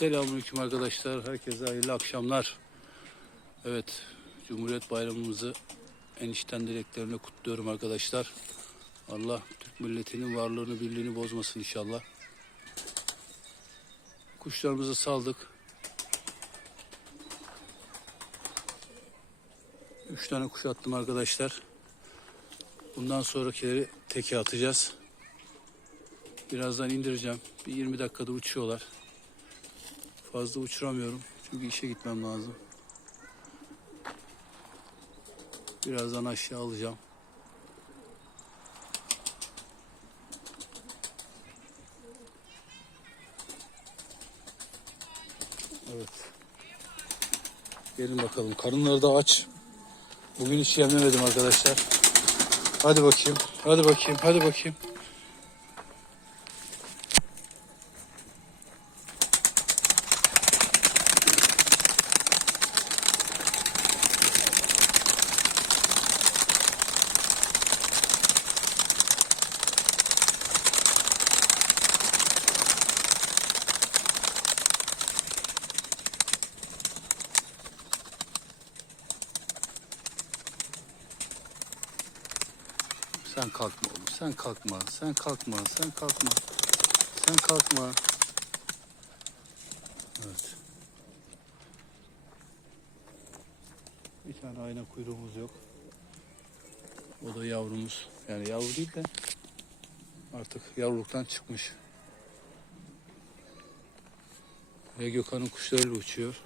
Selamünaleyküm arkadaşlar. Herkese hayırlı akşamlar. Evet, Cumhuriyet Bayramımızı en içten dileklerimle kutluyorum arkadaşlar. Allah Türk milletinin varlığını, birliğini bozmasın inşallah. Kuşlarımızı saldık. Üç tane kuş attım arkadaşlar. Bundan sonrakileri teke atacağız. Birazdan indireceğim. Bir 20 dakikada uçuyorlar. Fazla uçuramıyorum. Çünkü işe gitmem lazım. Birazdan aşağı alacağım. Evet. Gelin bakalım. Karınları da aç. Bugün hiç yememedim arkadaşlar. Hadi bakayım. Hadi bakayım. Hadi bakayım. Sen kalkma oğlum. Sen kalkma. Sen kalkma. Sen kalkma. Sen kalkma. Evet. Bir tane ayna kuyruğumuz yok. O da yavrumuz. Yani yavru değil de artık yavruluktan çıkmış. Ve Gökhan'ın kuşlarıyla uçuyor.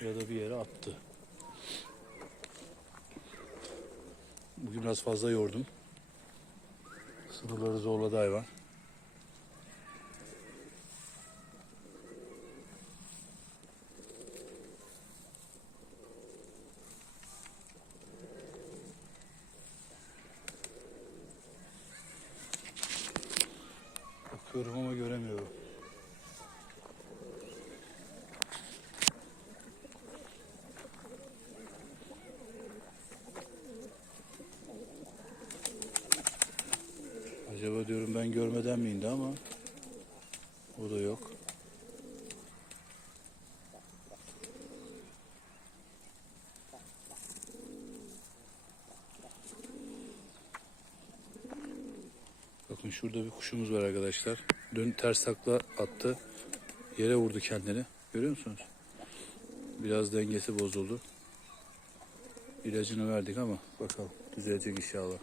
Ya da bir yere attı. Bugün biraz fazla yordum. Sınırları zorladı hayvan. Bakıyorum ama göremiyorum. Görmeden mi indi ama o da yok. Bakın şurada bir kuşumuz var arkadaşlar. Dün ters takla attı. Yere vurdu kendini. Görüyor musunuz? Biraz dengesi bozuldu. İlacını verdik ama bakalım düzelecek inşallah.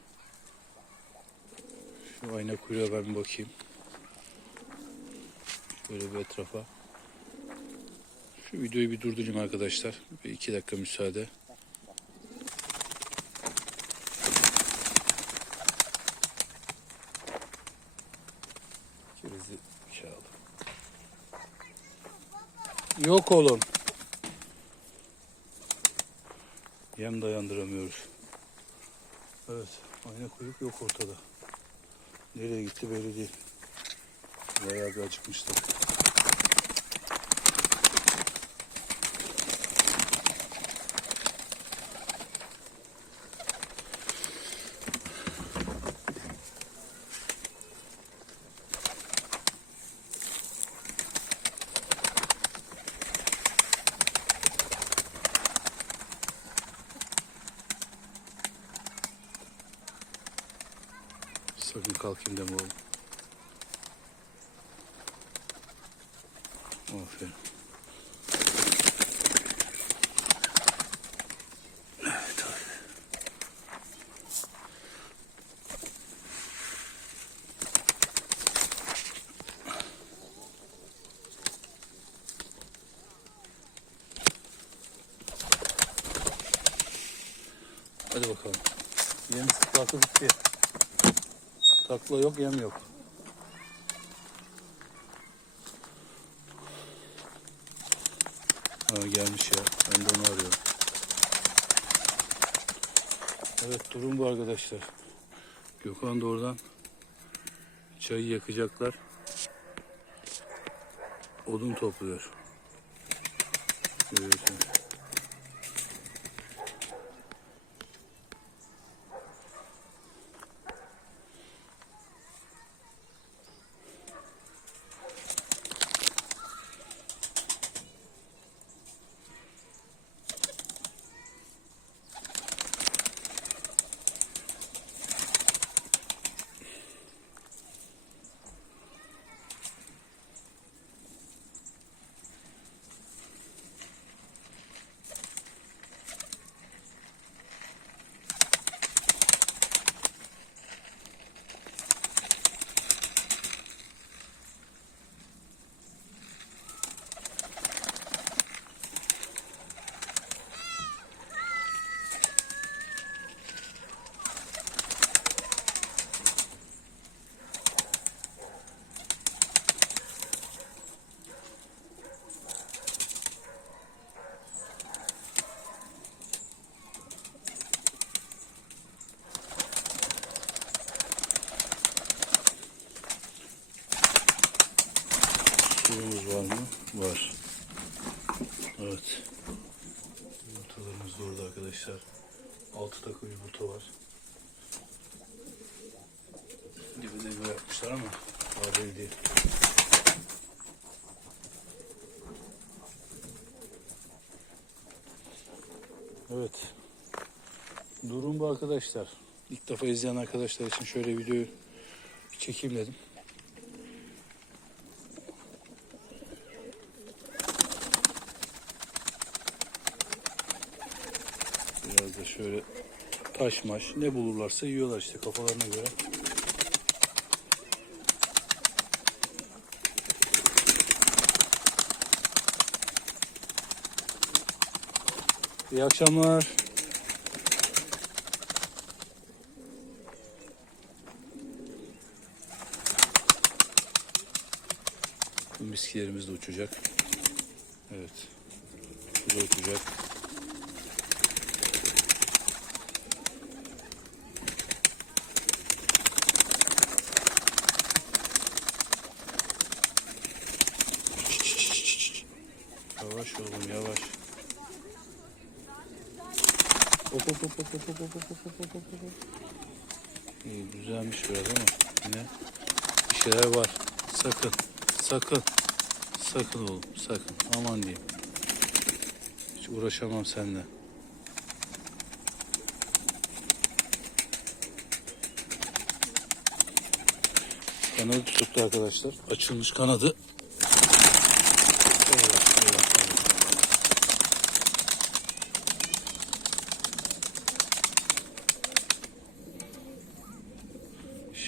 Şu ayna kuyruğa ben bir bakayım. Şöyle bir etrafa. Şu videoyu bir durdurayım arkadaşlar. Bir iki dakika müsaade. Kerizi şey aldım. Yok oğlum. Yem dayandıramıyoruz. Evet, ayna kuyruk yok ortada. Nereye gitti belli değil. Bayağı bir acıkmıştı. Sakın kalkayım deme oğlum. Aferin. Evet abi. Hadi bakalım. Yem sıklatı bitti. Takla yok, yem yok. Ha gelmiş ya. Ben de onu arıyorum. Evet durum bu arkadaşlar. Gökhan da oradan çayı yakacaklar. Odun topluyor. Görüyorsunuz. Suyumuz var mı? Var. Evet. Yumurtalarımız da orada arkadaşlar. Altı takım yumurta var. Dibine göre yapmışlar ama daha değil. Evet. Durum bu arkadaşlar. İlk defa izleyen arkadaşlar için şöyle videoyu çekeyim dedim. Da şöyle taş maş ne bulurlarsa yiyorlar işte kafalarına göre. İyi akşamlar. Miskilerimiz de uçacak. Evet. Bu da uçacak. Yavaş oğlum yavaş. Hop hop hop hop hop hop hop hop hop hop hop. İyi düzelmiş biraz ama yine bir şeyler var. Sakın, sakın, sakın oğlum, sakın. Aman diyeyim. Hiç uğraşamam seninle. Kanadı tuttu arkadaşlar. Açılmış kanadı.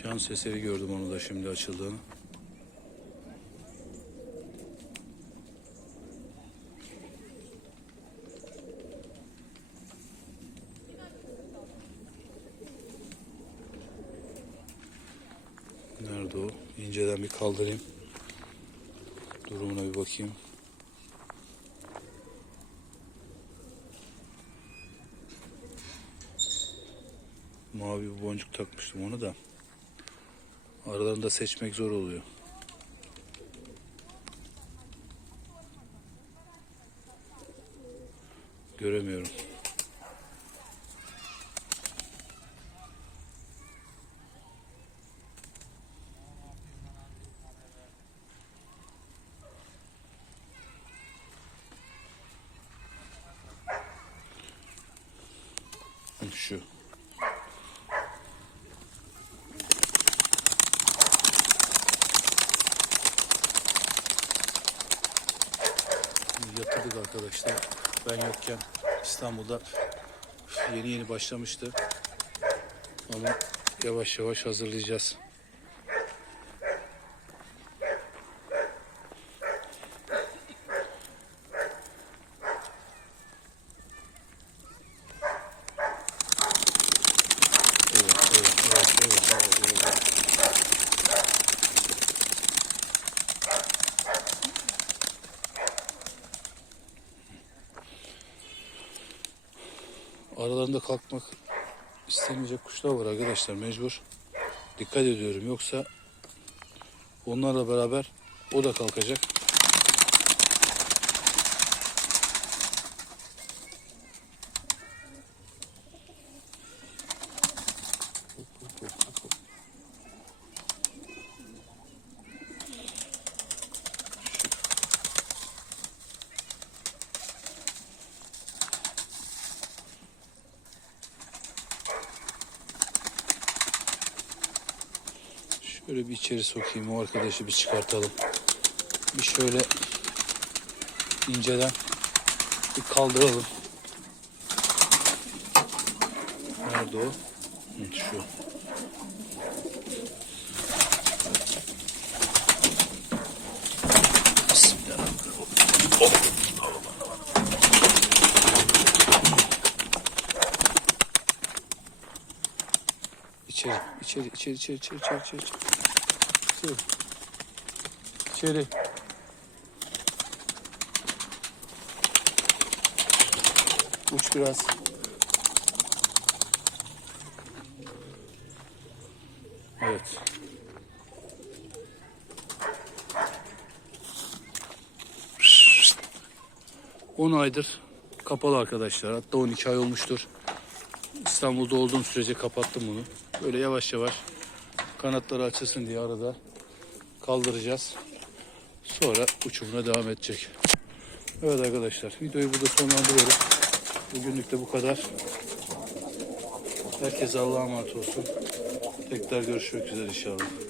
Şans eseri gördüm onu da şimdi açıldığını. Nerede o? İnceden bir kaldırayım. Durumuna bir bakayım. Mavi bir boncuk takmıştım onu da. Aralarında seçmek zor oluyor. Göremiyorum. Hı, Şu. Yatırdık arkadaşlar. Ben yokken İstanbul'da yeni yeni başlamıştı. Onu yavaş yavaş hazırlayacağız. Evet, evet, evet, evet, evet, evet, evet. Aralarında kalkmak istemeyecek kuşlar var arkadaşlar mecbur. Dikkat ediyorum yoksa onlarla beraber o da kalkacak. Şöyle bir içeri sokayım o arkadaşı bir çıkartalım. Bir şöyle inceden bir kaldıralım. Nerede o? Hı, şu. İçeri, içeri, içeri, içeri, içeri, içeri, içeri, içeri. İçeri. İçeri. Uç biraz. Evet. 10 aydır kapalı arkadaşlar. Hatta 12 ay olmuştur. İstanbul'da olduğum sürece kapattım bunu. Böyle yavaş yavaş kanatları açılsın diye arada kaldıracağız. Sonra uçumuna devam edecek. Evet arkadaşlar videoyu burada sonlandırıyoruz. Bugünlük de bu kadar. Herkese Allah'a emanet olsun. Tekrar görüşmek üzere inşallah.